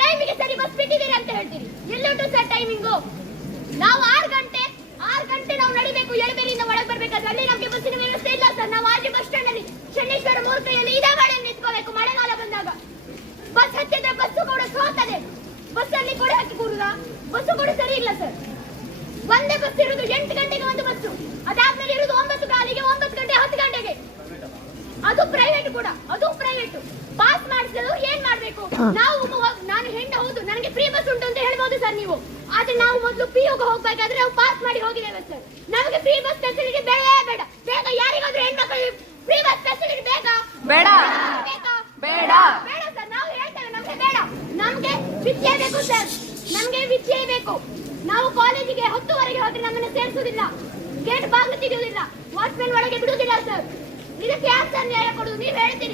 ಟೈಮಿಗೆ ಸರಿ ಬಸ್ ಬಿಟ್ಟಿದ್ದೀರಿ ಅಂತ ಹೇಳ್ತೀರಿ. ಎಲ್ಲುಂಟು ಸರ್ ಟೈಮಿಂಗು ನಾವು ಆರು ಗಂಟೆ ಆರು ಗಂಟೆ ನಾವು ನಡಿಬೇಕು ಎಳಬೇರಿಯಿಂದ ಒಳಗೆ ಬರ್ಬೇಕಾದ್ರೆ ಅಲ್ಲಿ ನಮಗೆ ಬಸ್ಸಿನ ವ್ಯವಸ್ಥೆ ಇಲ್ಲ ಸರ್ ನಾವು ಆಜು ಬಸ್ ಸ್ಟ್ಯಾಂಡ್ ಅಲ್ಲಿ ಶನೇಶ್ವರ ಮೂರ್ತಿಯಲ್ಲಿ ಇದೇ ಗಾಡಿ ನಿಂತ್ಕೋಬೇಕು, ಮಳೆಗಾಲ ಬಂದಾಗ. ಬಸ್ ಹತ್ತಿದ್ರೆ ಬಸ್ಸು ಕೂಡ ಸೋತದೆ. ಬಸ್ ಅಲ್ಲಿ ಕೂಡ ಹಾಕಿ ಕೂರುದ? ಬಸ್ಸು ಕೂಡ ಸರಿ ಇಲ್ಲ ಸರ್ ಒಂದೇ ಬಸ್ ಇರುದು ಎಂಟು ಗಂಟೆಗೆ ಒಂದು ಬಸ್ಸು ಅದಾದ್ಮೇಲೆ ಇರುದು ಒಂಬತ್ತು ಕಾಲಿಗೆ ಒಂಬತ್ತು ಗಂಟೆ, ಹತ್ತು ಗಂಟೆಗೆ. ಅದು ಪ್ರೈವೇಟ್ ಕೂಡ, ಅದು ಪ್ರೈವೇಟ್ ನಾವು ನಾನು ಹೆಣ್ಣು ಹೌದು ನನಗೆ ಫ್ರೀ ಬಸ್ ಉಂಟು ಅಂತ ಹೇಳ್ಬೋದು ಸರ್ ನೀವು. ಆದ್ರೆ ನಾವು ಮೊದಲು ಪಿ ಯುಗೆ ಹೋಗ್ಬೇಕಾದ್ರೆ ನಾವು ಪಾಸ್ ಮಾಡಿ ಹೋಗಿದ್ದೇವೆ ಸರ್ ನಮಗೆ ಫ್ರೀ ಬಸ್ ಫೆಸಿಲಿಟಿ ಬೇಡವೇ ಬೇಡ. ಬೇಗ ಯಾರಿಗಾದ್ರೂ ಹೆಣ್ಮಕ್ಳಿಗೆ ಫ್ರೀ ಬಸ್ ಫೆಸಿಲಿಟಿ ಬೇಕಾ? ಬೇಡ. ಬೇಡ. ಬೇಡ ಸರ್ ನಾವು ಹೇಳ್ತೇವೆ ನಮಗೆ ಬೇಡ. ನಮಗೆ ವಿದ್ಯೆ ಬೇಕು ಸರ್ ನಮಗೆ ವಿದ್ಯೆ ಬೇಕು. ನಾವು ಕಾಲೇಜಿಗೆ ಹತ್ತುವರೆಗೆ ಹೋದ್ರೆ ನಮ್ಮನ್ನು ಸೇರಿಸುವುದಿಲ್ಲ. ಗೇಟ್ ಬಾಗಿಲು ತೆಗೆಯುವುದಿಲ್ಲ. ವಾಚ್ಮೆನ್ ಒಳಗೆ ಬಿಡುವುದಿಲ್ಲ ಸರ್ ಇದಕ್ಕೆ ಯಾರು ಸರ್ ನ್ಯಾಯ ಕೊಡುದು ನೀವು ಹೇಳ್ತೀರಿ.